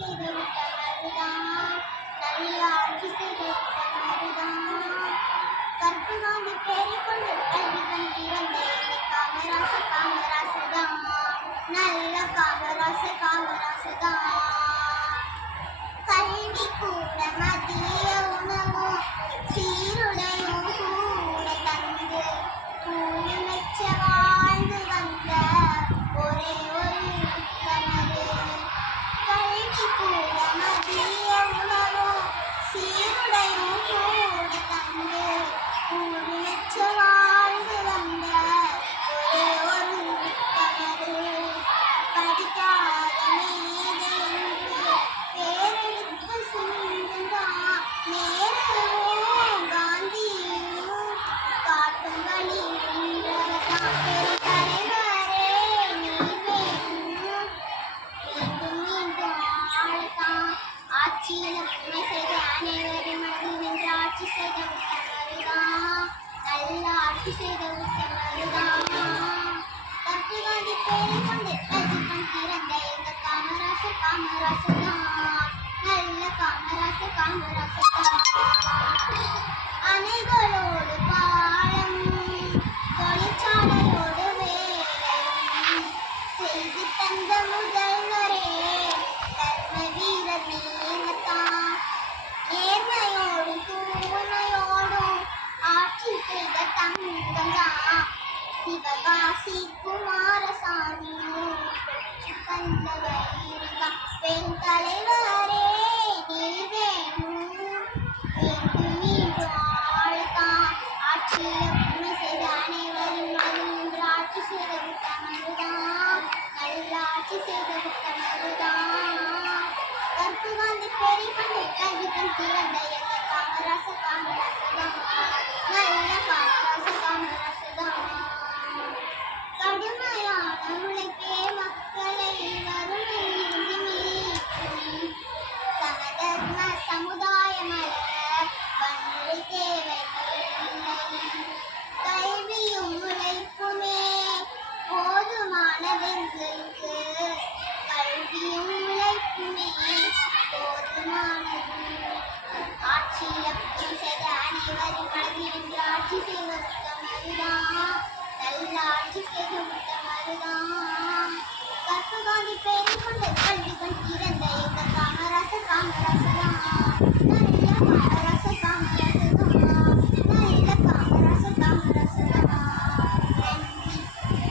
செய்து விட்ட மருதான், நல்ல ஆட்சி செய்து விட்ட மருதான். கற்பு காண்டி பேரிக் கொண்டு கல்வி கண் திறந்த எங்கள் காமராசர் தான், நல்ல காமராசர் தான். கல்வி கூட மதிய உணவும் சீருடையும் கூட தந்து கூலி மெச்ச வாழ்ந்து வந்த ஒரே ஒரு உத்தமரு. கல்வி கூட மதிய உணவும் சீருடையும் கூட தந்து கூலி மெச்ச வாழ்ந்து வந்த ஒரே ஒரு உத்தமரு. படிக்காத மேதை என்று பேரெடுத்து சிந்துதான் நேருவும் காந்தியும் காட்டும் வழி நின்றதான். பெரும் தலைவரே நீர் வேண்டும், மீண்டும் மீண்டும் ஆளத்தான். ஆட்சியில் உண்மை செய்த அனைவரும் அடி நின்று ஆட்சி செய்த உத்தமருதான், நல்ல ஆட்சி செய்த உத்தமருதான். கற்பு காண்டி பேரிக் கொண்டு கல்வி கண் திறந்த எங்கள் காமராசர் தான், நல்ல காமராசர் தான். அணைகளோடு பாலம் தொழிற்சாலையோடு வேலையும் செய்து தந்த முதல்வரே தர்ம வீரர் நீங்கத்தான். நேர்மையோடும் தூய்மையோடும் ஆட்சி செய்த தங்கம்தான் சிவகாசி குமாரசாமியும் பெற்று தந்த வைரம்தான். பெரும் தலைவரே நீர் வேணும், மீண்டும் மீண்டும் ஆளத்தான். ஆட்சியில் உண்மை செய்த அனைவரும் அது நின்று ஆட்சி செய்த உத்தமருதான், நல்ல ஆட்சி செய்த உத்தமருதான். கற்பு காண்டி பேரிக் கொண்டு கல்வி கண் திறந்த எங்கள் காமராசர் தான், நல்ல காமராசர் தான். கடுமையான உழைப்பே மக்களை வறுமையிலிருந்து மீட்கும். சமதர்ம சமுதாயமல்ல வன்முறை தேவையில்லை. கல்வியும் உழைப்புமே போதுமானதெங்களுக்கு, கல்வியும் உழைப்புமே போதுமானது. ஆட்சியில் செய்த அனைவரும் மனதில் ஆட்சி செய்த உத்தமருதான், நல்ல ஆட்சி செய்த உத்தமருதான். கற்பு காண்டி பேரிக் கொண்டு கல்வி கண் திறந்த